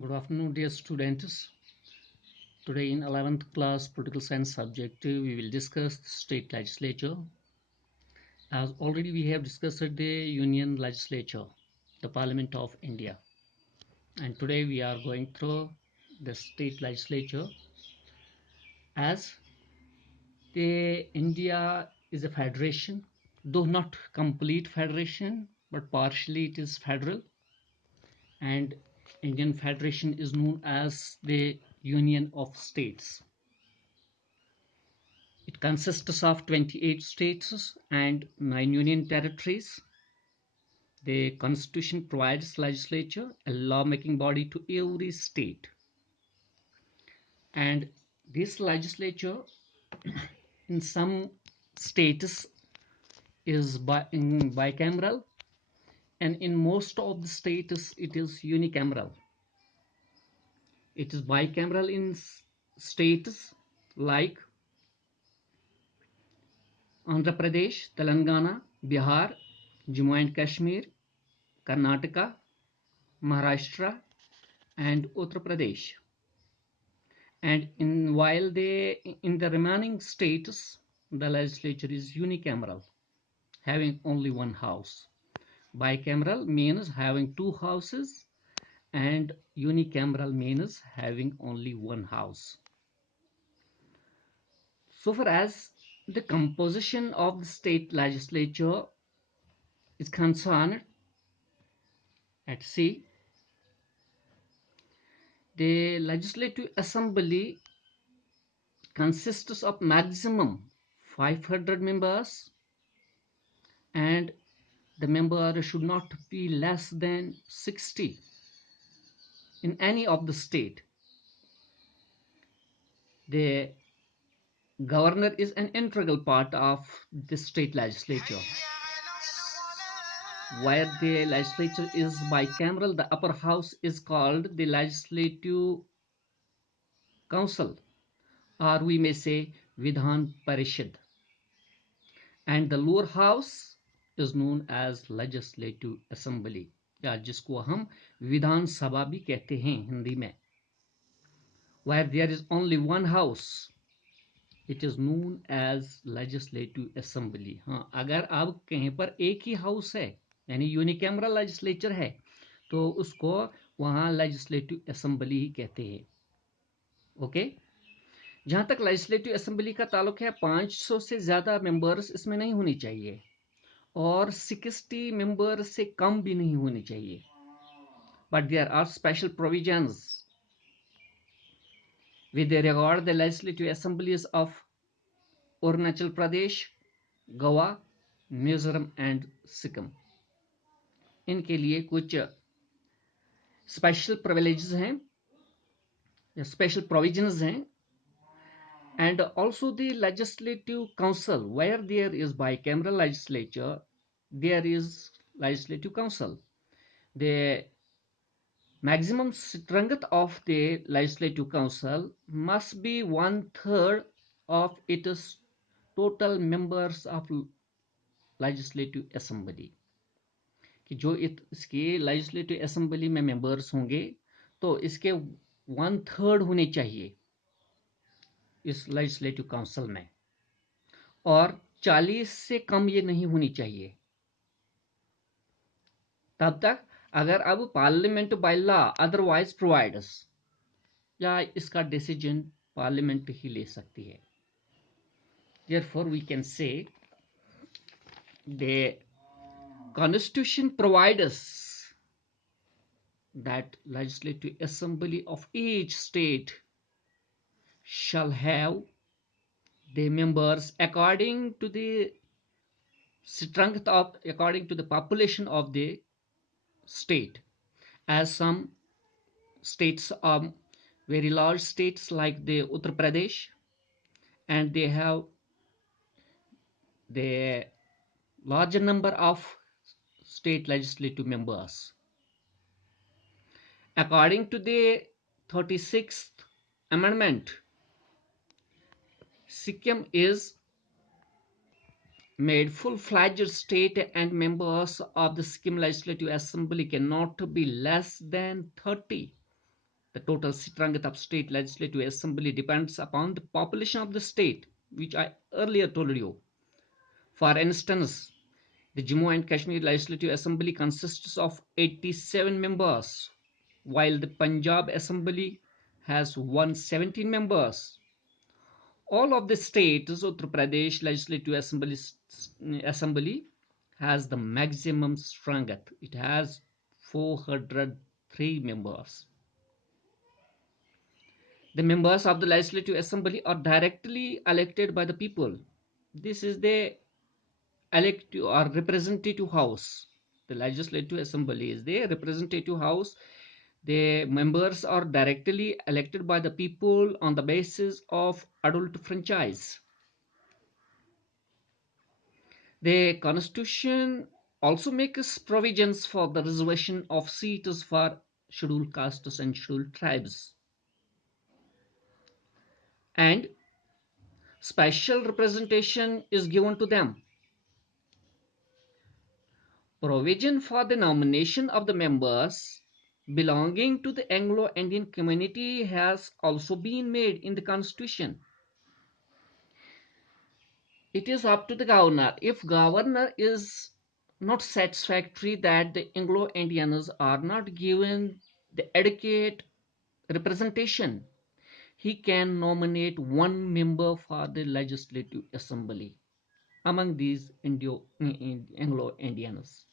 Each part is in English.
Good afternoon, dear students. Today in 11th class political science subject, we will discuss the state legislature. As already we have discussed the union legislature, the Parliament of India. And today we are going through the state legislature. As the India is a federation, though not complete federation, but partially it is federal. And Indian Federation is known as the Union of States. It consists of 28 states and 9 union territories. The constitution provides legislature, a lawmaking body to every state. And this legislature in some states is bicameral, and in most of the states it is unicameral. It is bicameral in states like Andhra Pradesh, Telangana, Bihar, Jammu and Kashmir, Karnataka, Maharashtra, and Uttar Pradesh. And while in the remaining states, the legislature is unicameral, having only one house. Bicameral means having two houses, and unicameral means having only one house. So far as the composition of the state legislature is concerned, let's see. The Legislative Assembly consists of maximum 500 members, and the member should not be less than 60 in any of the state. The governor is an integral part of the state legislature. Where the legislature is bicameral, the upper house is called the Legislative Council, or we may say Vidhan Parishad, and the lower house is known as Legislative Assembly, या जिसको हम विधान सभा भी कहते हैं हिंदी में. Where there is only one house, it is known as Legislative Assembly. हाँ, अगर अब कहीं पर एक ही हाउस है यानी यूनिकैमरल लेजिस्लेचर है तो उसको वहां लेजिस्लेटिव असेंबली ही कहते हैं. ओके, जहां तक लेजिस्लेटिव असेंबली का ताल्लुक है 500 से ज्यादा मेंबर्स इसमें नहीं होनी चाहिए और 60 मेंबर से कम भी नहीं होनी चाहिए. But there are special provisions with regard the legislative assemblies of Arunachal Pradesh, Goa, Mizoram and Sikkim. इनके लिए कुछ स्पेशल प्रिविलेजेस हैं या स्पेशल प्रोविजंस हैं. And also the legislative council, where there is bicameral legislature, there is legislative council. The maximum strength of the legislative council must be 1/3 of its total members of legislative assembly. कि जो इसके legislative assembly में members होंगे तो इसके 1/3 होने चाहिए इस legislative council में, और 40 से कम ये नहीं होनी चाहिए. तब तक अगर अब parliament by law otherwise provides, या इसका डिसीजन पार्लियामेंट ही ले सकती है. Therefore we can say the constitution provides that legislative assembly of each state shall have the members according to the strength of, according to the population of the state. As some states are very large states like the Uttar Pradesh, and they have the larger number of state legislative members. According to the 36th amendment, Sikkim is made full-fledged state, and members of the Sikkim Legislative Assembly cannot be less than 30. The total strength of state legislative assembly depends upon the population of the state, which I earlier told you. For instance, the Jammu and Kashmir Legislative Assembly consists of 87 members, while the Punjab Assembly has 117 members. All of the states, Uttar Pradesh Legislative Assembly has the maximum strength. It has 403 members. The members of the Legislative Assembly are directly elected by the people. This is the elective or representative house. The Legislative Assembly is the representative house. The members are directly elected by the people on the basis of adult franchise. The Constitution also makes provisions for the reservation of seats for scheduled castes and scheduled tribes. And special representation is given to them. Provision for the nomination of the members belonging to the Anglo-Indian community has also been made in the Constitution. It is up to the governor. If governor is not satisfactory that the Anglo-Indians are not given the adequate representation, he can nominate one member for the Legislative Assembly among these Anglo-Indians.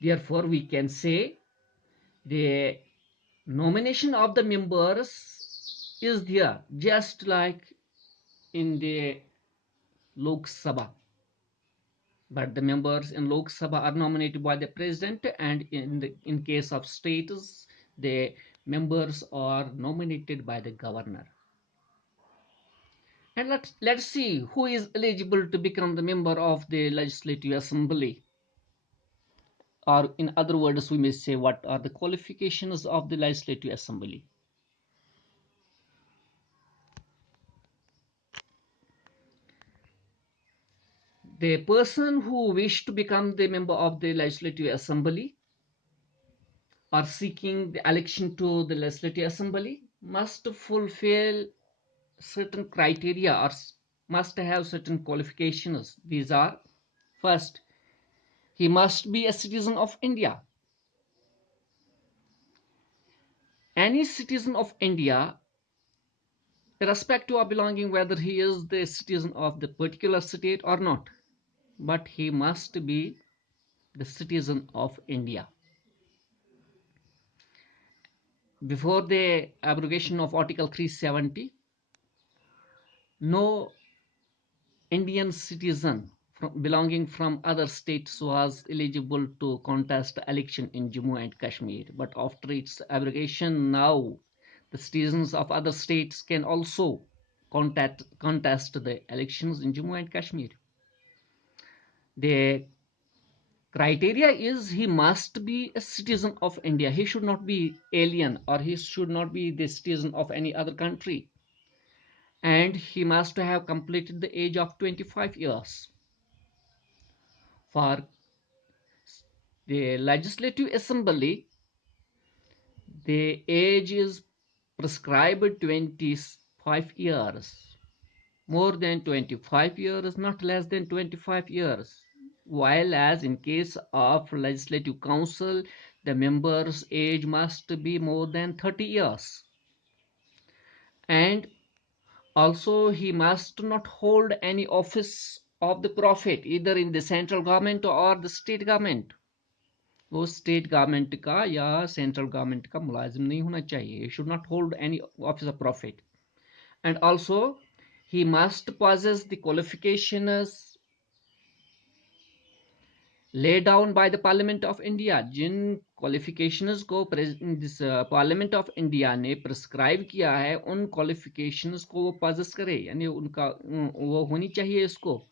Therefore, we can say the nomination of the members is there just like in the Lok Sabha. But the members in Lok Sabha are nominated by the president, and in case of states, the members are nominated by the governor. And let's see who is eligible to become the member of the Legislative Assembly. Or in other words, we may say, what are the qualifications of the Legislative Assembly? The person who wishes to become the member of the Legislative Assembly or seeking the election to the Legislative Assembly must fulfill certain criteria or must have certain qualifications. These are: first, he must be a citizen of India. Any citizen of India, irrespective of belonging whether he is the citizen of the particular state or not, but he must be the citizen of India. Before the abrogation of Article 370, no Indian citizen belonging from other states was eligible to contest election in Jammu and Kashmir. But after its abrogation, now the citizens of other states can also contest the elections in Jammu and Kashmir. The criteria is he must be a citizen of India. He should not be alien, or he should not be the citizen of any other country. And he must have completed the age of 25 years. For the Legislative Assembly, the age is prescribed 25 years. More than 25 years, not less than 25 years. While as in case of Legislative Council, the member's age must be more than 30 years. And also he must not hold any office of the profit, either in the central government or the state government. वो state government का या central government का मुलाजिम नहीं होना चाहिए. He should not hold any office of profit. And also he must possess the qualifications laid down by the Parliament of India. Jin qualifications को Parliament of India ने prescribe किया है, उन qualifications को वो possess करे, यानी उनका वो होनी चाहिए इसको,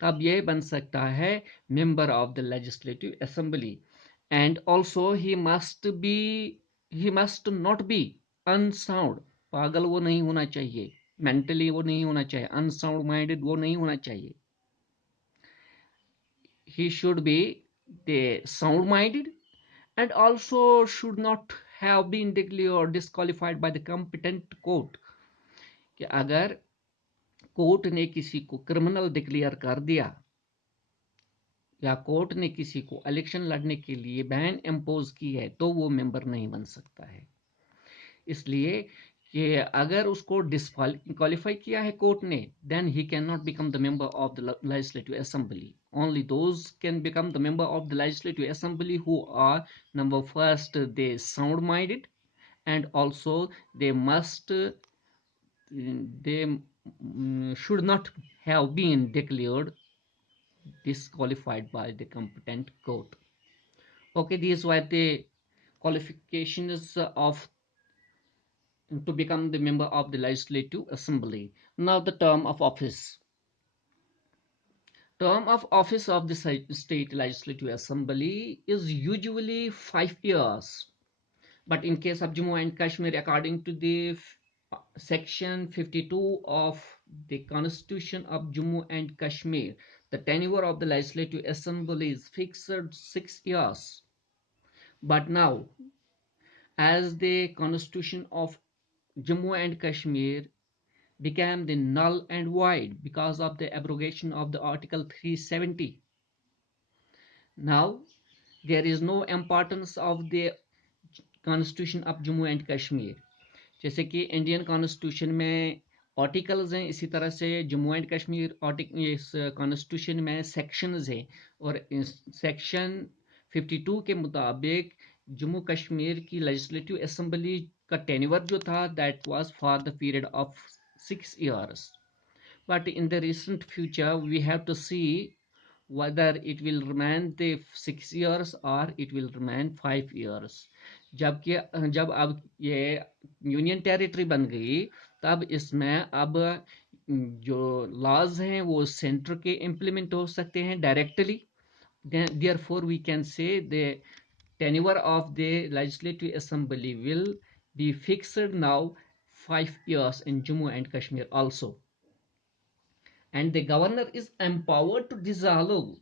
तब यह बन सकता है member of the Legislative Assembly. And also he must not be unsound. पागल वो नहीं होना चाहिए, mentally वो नहीं होना चाहिए, unsound minded वो नहीं होना चाहिए. He should be the sound minded and also should not have been declared or disqualified by the competent court, कि अगर कोर्ट ने किसी को क्रिमिनल डिक्लेयर कर दिया या कोर्ट ने किसी को इलेक्शन लड़ने के लिए बैन इम्पोज की है तो वो मेंबर नहीं बन सकता है। इसलिए कि अगर उसको डिस्क्वालीफाई किया है कोर्ट ने, then he can not become the member of the legislative assembly. Only those can become the member of the legislative assembly who are, number first, they sound minded, and also they must they should not have been declared disqualified by the competent court. Okay, these were the qualifications of to become the member of the legislative assembly. Now the term of office. Term of office of the state legislative assembly is usually 5 years. But in case of Jammu and Kashmir, according to the section 52 of the Constitution of Jammu and Kashmir, the tenure of the Legislative Assembly is fixed 6 years. But now, as the Constitution of Jammu and Kashmir became the null and void because of the abrogation of the Article 370, now there is no importance of the Constitution of Jammu and Kashmir. जैसे कि Indian constitution में articles हैं, इसी तरह से Jammu and Kashmir इस constitution में sections हैं, और सेक्शन 52 के मुताबिक जम्मू कश्मीर की लेजिस्लेटिव असेंबली का टेन्योर जो था that was for the period of 6 years. But in the recent future we have to see whether it will remain the 6 years or it will remain 5 years. जबकि जब अब ये यूनियन टेरिटरी बन गई तब इसमें अब जो लॉज हैं वो सेंटर के इम्प्लीमेंट हो सकते हैं directly. Therefore we can say the tenure of the legislative assembly will be fixed now 5 years in Jammu and Kashmir also, and the governor is empowered to dissolve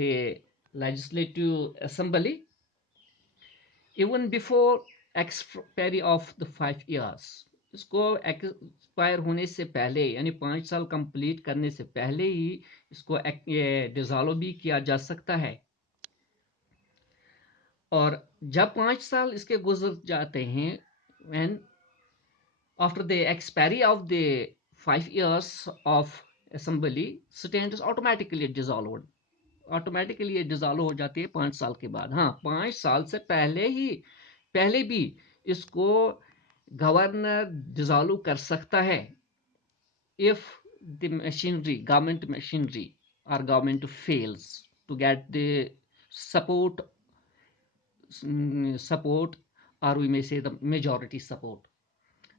the legislative assembly even before expiry of the 5 years. इसको expire होने से पहले यानी 5 साल complete करने से पहले ही इसको डिसॉल्व भी किया जा सकता है। और जब 5 साल इसके गुजर जाते हैं, when after the expiry of the 5 years of assembly, stands automatically dissolved, automatically ये डिजॉल्व हो जाती है 5 साल के बाद। हाँ, 5 साल से पहले भी इसको गवर्नर डिजॉल्व कर सकता है if the machinery, government machinery or government fails to get the support, or we may say the majority support,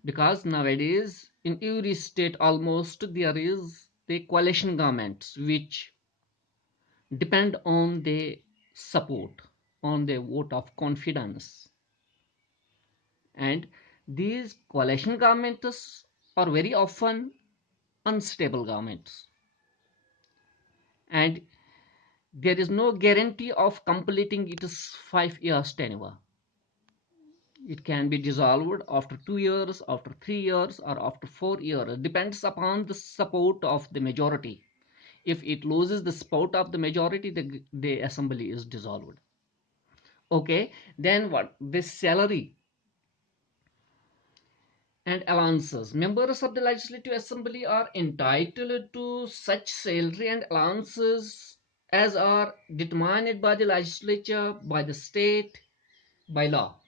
because nowadays in every state almost there is the coalition governments which depend on the support, on the vote of confidence, and these coalition governments are very often unstable governments, and there is no guarantee of completing its 5 years tenure. It can be dissolved after 2 years, after 3 years, or after 4 years. It depends upon the support of the majority. If it loses the support of the majority, the assembly is dissolved. Okay, then what? This salary and allowances. Members of the Legislative Assembly are entitled to such salary and allowances as are determined by the legislature, by the state, by law.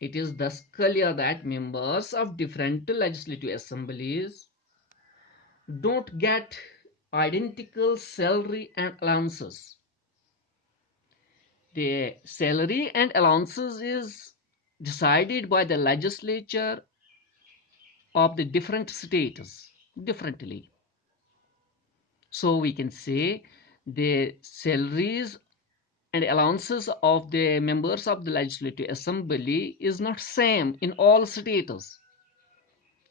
It is thus clear that members of different legislative assemblies don't get identical salary and allowances. The salary and allowances is decided by the legislature of the different states differently. So we can say the salaries and allowances of the members of the Legislative Assembly is not same in all states.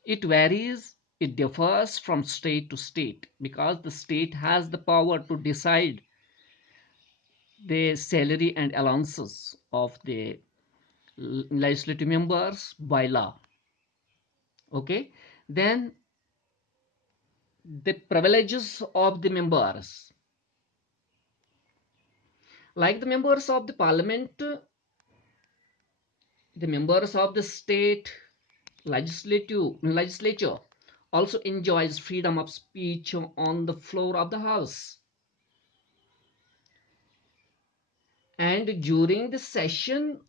It varies, it differs from state to state because the state has the power to decide the salary and allowances of the legislative members by law. Okay, then the privileges of the members, like the members of the parliament, the members of the state legislature also enjoys freedom of speech on the floor of the house, and during the session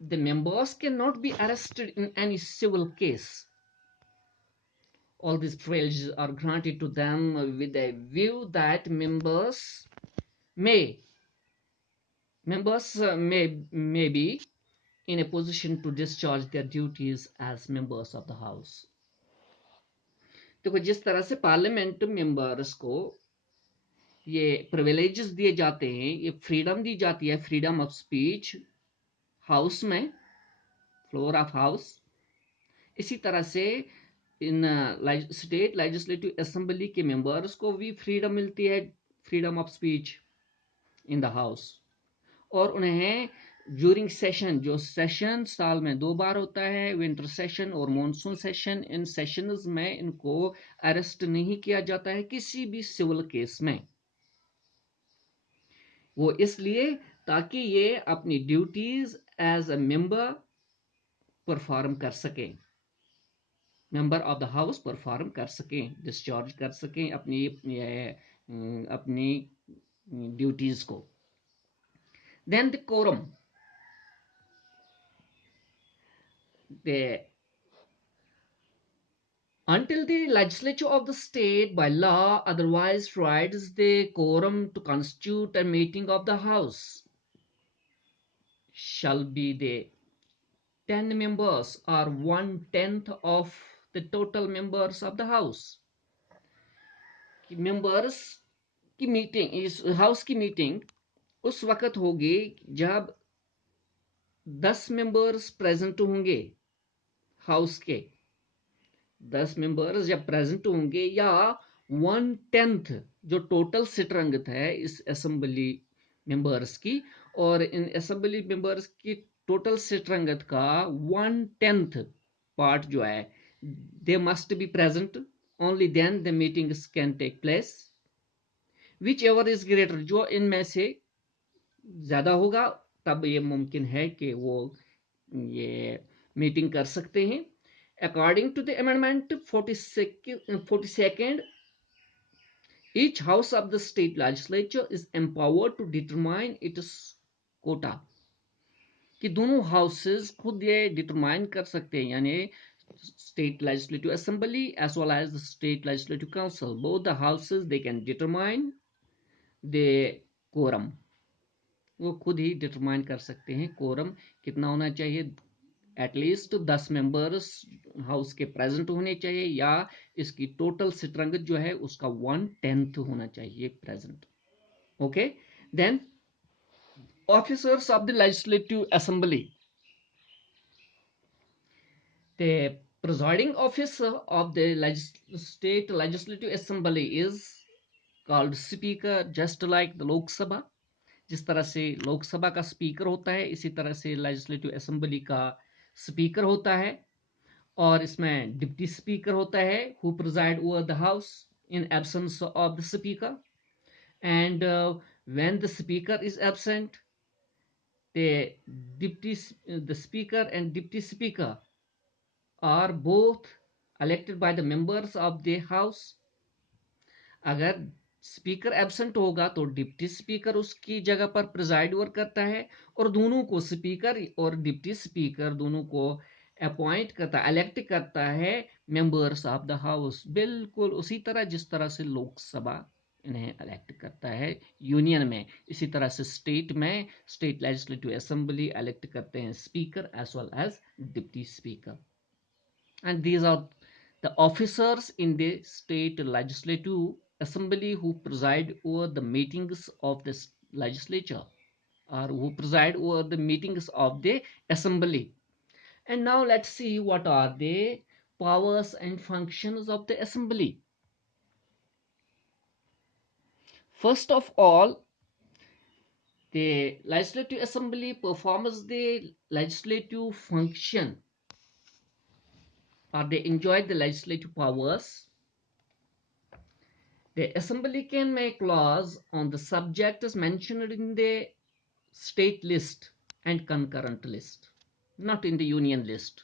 the members cannot be arrested in any civil case. All these privileges are granted to them with a view that may members may be in a position to discharge their duties as members of the house. देखो, जिस तरह से parliament members को ये privileges दिए जाते हैं, ये फ्रीडम दी जाती है, फ्रीडम ऑफ स्पीच हाउस में, फ्लोर ऑफ हाउस, इसी तरह से इन स्टेट लेजिस्लेटिव असेंबली के मेंबर्स को भी फ्रीडम मिलती है, freedom of speech in the house. और उन्हें ड्यूरिंग सेशन, जो सेशन साल में 2 बार होता है, विंटर सेशन और मॉनसून सेशन, इन सेशंस में इनको अरेस्ट नहीं किया जाता है किसी भी सिविल केस में। वो इसलिए ताकि ये अपनी duties as a member perform कर सकें, member of the house perform कर सकें, डिस्चार्ज कर सकें अपनी ड्यूटीज को। Then the quorum, until the legislature of the state by law otherwise provides the quorum to constitute a meeting of the house shall be the 10 members or 1/10 of the total members of the house। Members की meeting, इस house की meeting उस वक्त होगी जब 10 members present होंगे, house के 10 members जब प्रेजेंट होंगे, या 1/10 जो टोटल स्ट्रेंथ है इस असेंबली मेंबर्स की, और इन असेंबली मेंबर्स की टोटल स्ट्रेंथ का 1/10 पार्ट जो है, they must be present, only then the meetings can take place. Whichever is greater, जो इनमें से ज्यादा होगा तब ये मुमकिन है कि वो ये मीटिंग कर सकते हैं। According to the amendment 42nd, each house of the state legislature is empowered to determine its quota, कि दोनों हाउसेस खुद ये डिटरमाइन कर सकते हैं, यानी state legislative assembly as well as the state legislative council, both the houses they can determine the quorum, वो खुद ही डिटरमाइन कर सकते हैं कोरम कितना होना चाहिए। एटलीस्ट 10 मेंबर्स हाउस के प्रेजेंट होने चाहिए, या इसकी टोटल स्ट्रेंथ जो है उसका 1/10 होना चाहिए present. Okay, then officers of the legislative assembly, the presiding officer of the state legislative assembly is called speaker, just like the Lok Sabha। जिस तरह से लोकसभा का स्पीकर होता है, इसी तरह से लेजिस्लेटिव असेंबली का स्पीकर होता है, और इसमें डिप्टी स्पीकर होता है who preside over the house in absence of the speaker, and when the speaker is absent, the speaker and deputy speaker are both elected by the members of the house। अगर speaker absent होगा तो deputy speaker उसकी जगह पर preside over करता है, और दोनों को, स्पीकर और डिप्टी स्पीकर दोनों को अपॉइंट करता है, इलेक्ट करता है मेंबर्स ऑफ द हाउस, बिल्कुल उसी तरह जिस तरह से लोकसभा इन्हें इलेक्ट करता है यूनियन में, इसी तरह से स्टेट में स्टेट लेजिस्लेटिव असेंबली इलेक्ट करते हैं speaker as well as deputy speaker. And these are the officers in the state legislative assembly who preside over the meetings of the legislature, or who preside over the meetings of the assembly। And now let's see what are the powers and functions of the assembly। First of all, The Legislative Assembly performs the legislative function, or they enjoy the legislative powers. The Assembly can make laws on the subjects mentioned in the state list and concurrent list, not in the union list,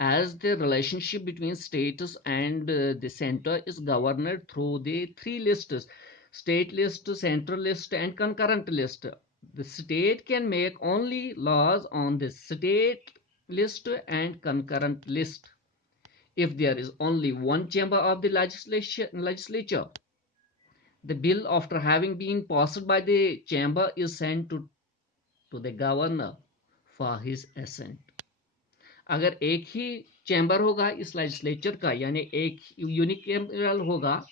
as the relationship between states and the center is governed through the three lists: state list, central list, and concurrent list. The state can make only laws on the state list and concurrent list if there is only one chamber of the legislature. The bill, after having been passed by the chamber, is sent to the governor for his assent. अगर एक ही chamber होगा इस legislature का, यानी एक unicameral होगा,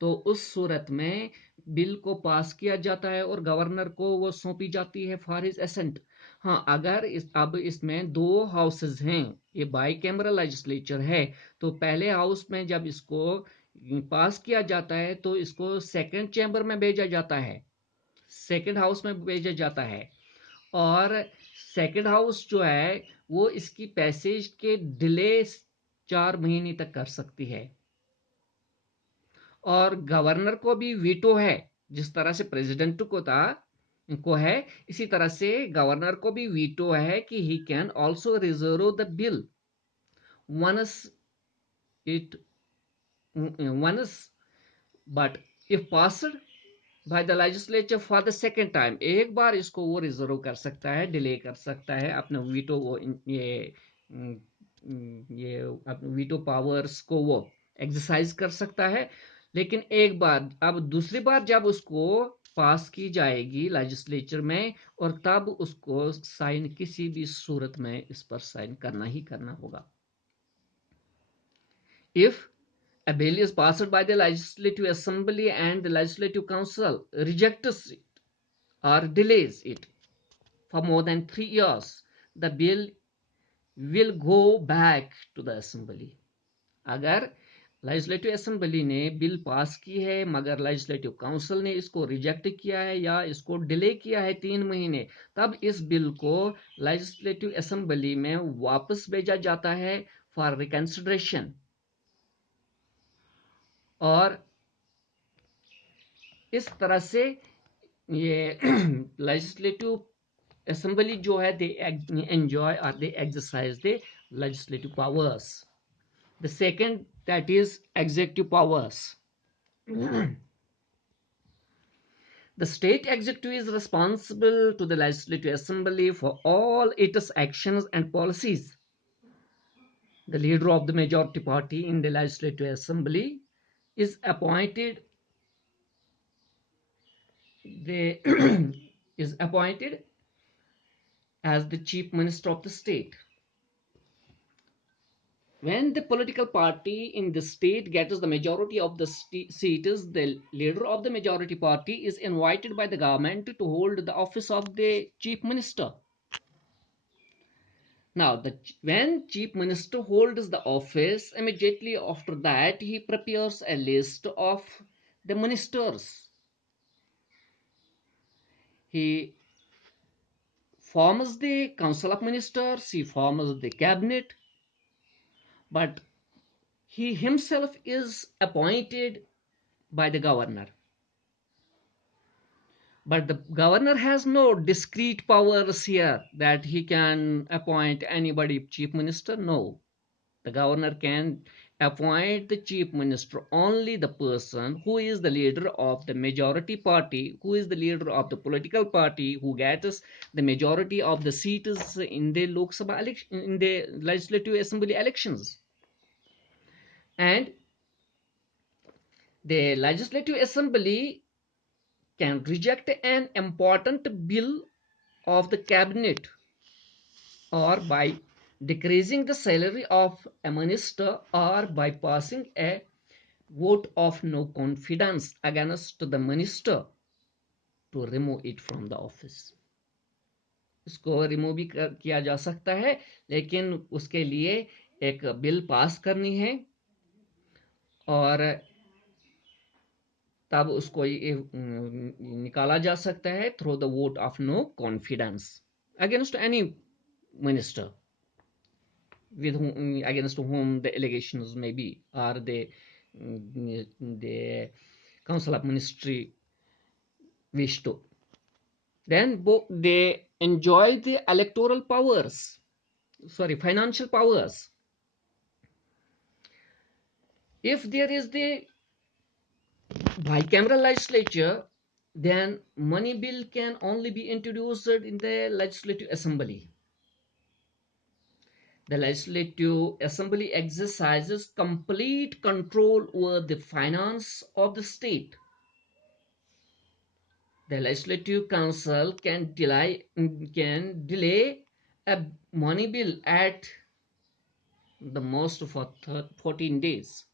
तो उस सूरत में बिल को पास किया जाता है और गवर्नर को वो सौंपी जाती है फॉर हिज एसेंट. हाँ, अगर अब इसमें दो हाउसेज हैं, ये बाई कैमरल लेजिस्लेचर है, तो पहले हाउस में जब इसको पास किया जाता है तो इसको सेकंड चैम्बर में भेजा जाता है, सेकंड हाउस में भेजा जाता है, और सेकंड हाउस जो है वो इसकी पैसेज के डिले 4 महीने तक कर सकती है. और गवर्नर को भी वीटो है, जिस तरह से प्रेसिडेंट को है, इसी तरह से गवर्नर को भी वीटो है कि he can also reserve the bill once it once but if passed by the legislature for the second time. एक बार इसको वो रिजर्व कर सकता है, डिले कर सकता है, अपने वीटो वो ये अपने वीटो पावर्स को वो एक्सरसाइज कर सकता है. लेकिन एक बार, अब दूसरी बार जब उसको पास की जाएगी लेजिस्लेचर में, और तब उसको साइन किसी भी सूरत में इस पर साइन करना ही करना होगा. If a bill is passed by the Legislative Assembly and the Legislative Council rejects it or delays it for more than 3 years, the bill will go back to the Assembly. अगर legislative assembly ने bill pass की है मगर legislative council ने इसको reject किया है या इसको डिले किया है 3 महीने, तब इस बिल को लेजिस्लेटिव असेंबली में वापस भेजा जाता है फॉर रिकंसिडरेशन. और इस तरह से ये लेजिस्लेटिव असेंबली जो है, दे एंजॉय और they exercise the legislative powers. The second, that is executive powers. The state executive is responsible to the legislative assembly for all its actions and policies. The leader of the majority party in the legislative assembly is appointed as the chief minister of the state. When the political party in the state gets the majority of the seats, the leader of the majority party is invited by the government to hold the office of the chief minister. Now, when chief minister holds the office, immediately after that he prepares a list of the ministers. He forms the council of ministers, he forms the cabinet, but he himself is appointed by the governor. But the governor has no discrete powers here that he can appoint anybody chief minister. No, the governor can appoint the chief minister only the person who is the leader of the majority party, who is the leader of the political party, who gets the majority of the seats in the Lok Sabha election, in the legislative assembly elections. And the legislative assembly can reject an important bill of the cabinet, or by decreasing the salary of a minister, or by passing a vote of no confidence against the minister to remove it from the office. इसको remove भी किया जा सकता है, लेकिन उसके लिए एक बिल पास करनी है, और तब उसको ये निकाला जा सकता है through the vote of no confidence against any minister with whom, against whom the allegations may be, or the council of ministry wish to. Then they enjoy the electoral powers, financial powers. If there is the bicameral legislature, then money bill can only be introduced in the legislative assembly. The legislative assembly exercises complete control over the finance of the state. The legislative council can delay a money bill at the most for 14 days.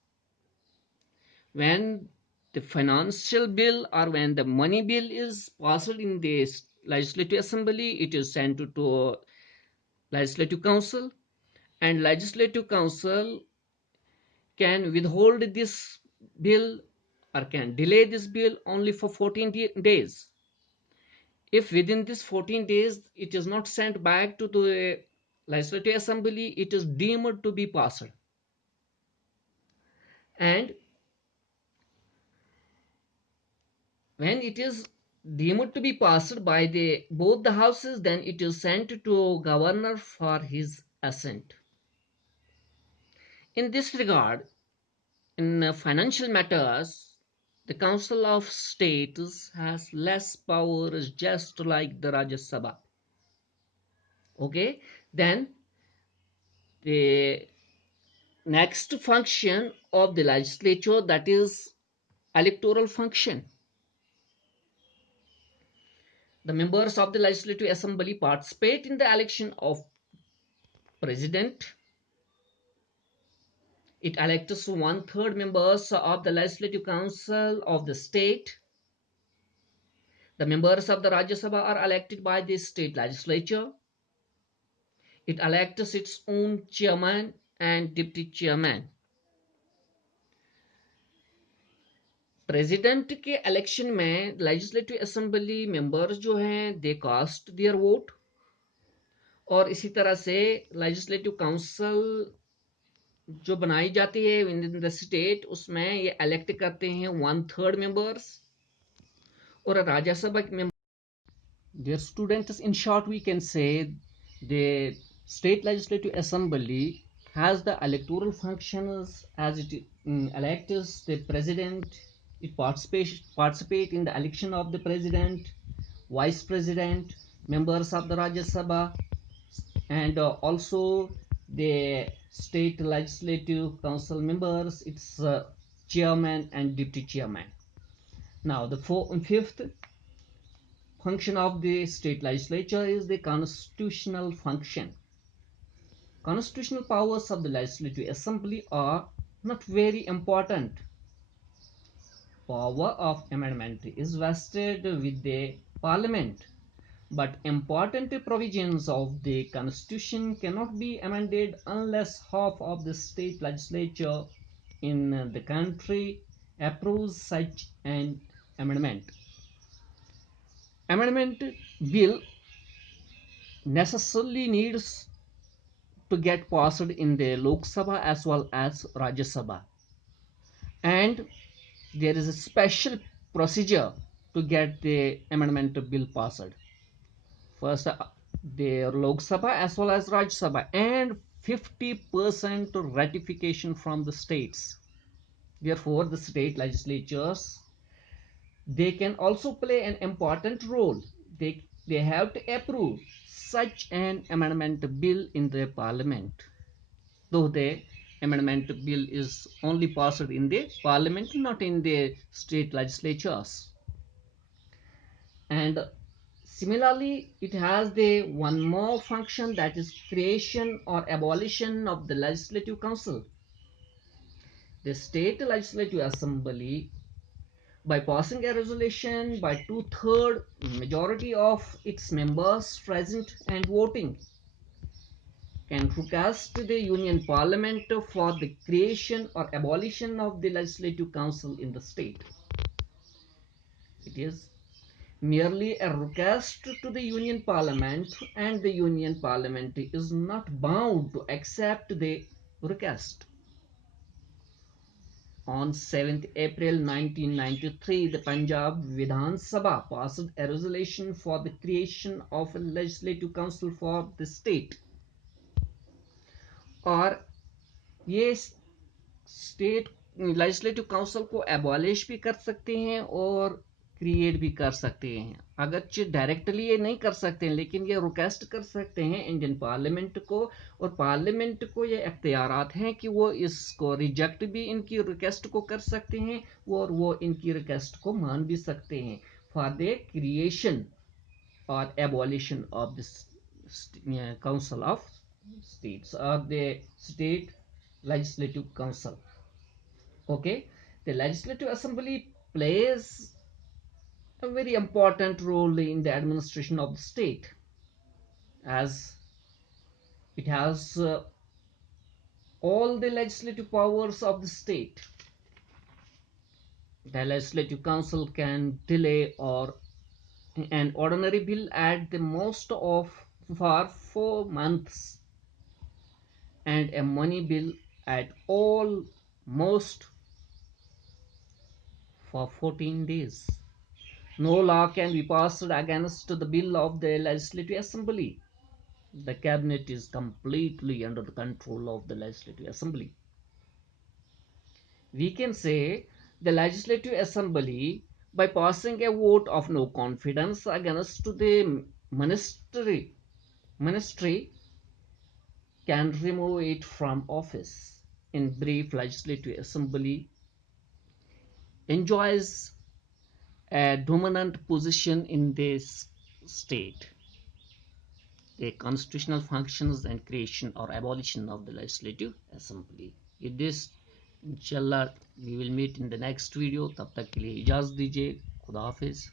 When the financial bill or when the money bill is passed in the legislative assembly, it is sent to legislative council, and legislative council can withhold this bill or can delay this bill only for 14 days. If within this 14 days it is not sent back to the legislative assembly, it is deemed to be passed. And when it is deemed to be passed by both the houses, then it is sent to governor for his assent. In this regard, in financial matters, the Council of States has less powers, just like the Rajya Sabha. Okay, then the next function of the legislature, that is electoral function. The members of the legislative assembly participate in the election of president. It elects 1/3 members of the legislative council of the state. The members of the Rajya Sabha are elected by the state legislature. It elects its own chairman and deputy chairman. President के election में legislative assembly members जो हैं दे cast their vote, और इसी तरह से legislative council जो बनाई जाती है इन द स्टेट, उसमें ये इलेक्ट करते हैं 1/3 मेंबर्स, और राज्यसभा में there students, in short we can say the state legislative assembly has the electoral functions as it elects the president. It participate in the election of the president, vice president, members of the Rajya Sabha, and also the state legislative council members, its chairman and deputy chairman. Now the fifth function of the state legislature is the constitutional function. Constitutional powers of the legislative assembly are not very important. Power of amendment is vested with the parliament, but important provisions of the constitution cannot be amended unless half of the state legislature in the country approves such an amendment. Amendment bill necessarily needs to get passed in the Lok Sabha as well as Rajya Sabha, and there is a special procedure to get the amendment bill passed. First, the Lok Sabha as well as Rajya Sabha, and 50% ratification from the states. Therefore, the state legislatures, they can also play an important role. They have to approve such an amendment bill in the parliament, though the amendment bill is only passed in the parliament, not in the state legislatures. And similarly, it has the one more function, that is creation or abolition of the legislative council. The state legislative assembly, by passing a resolution by 2/3 majority of its members present and voting, can request the Union Parliament for the creation or abolition of the legislative council in the state. It is merely a request to the Union Parliament, and the Union Parliament is not bound to accept the request. On 7th April 1993, the Punjab Vidhan Sabha passed a resolution for the creation of a legislative council for the state. और ये state legislative council को abolish भी कर सकते हैं और create भी कर सकते हैं। अगर डायरेक्टली ये नहीं कर सकते हैं, लेकिन ये रिक्वेस्ट कर सकते हैं इंडियन पार्लियामेंट को, और पार्लियामेंट को ये इख्तियारात हैं कि वो इसको रिजेक्ट भी इनकी रिक्वेस्ट को कर सकते हैं और वो इनकी रिक्वेस्ट को मान भी सकते हैं फॉर द क्रिएशन और abolition of this council of states or the state legislative council. Okay, the legislative assembly plays a very important role in the administration of the state, as it has all the legislative powers of the state. The legislative council can delay or an ordinary bill at the most of for 4 months, and a money bill at all most for 14 days. No law can be passed against the bill of the Legislative Assembly. The cabinet is completely under the control of the Legislative Assembly. We can say the Legislative Assembly, by passing a vote of no confidence against the ministry, can remove it from office. In brief, Legislative Assembly enjoys a dominant position in this state. The constitutional functions and creation or abolition of the legislative assembly. With this, inshallah, we will meet in the next video. तब तक के लिए इजाज़त दीजिए। खुदा हाफिज़।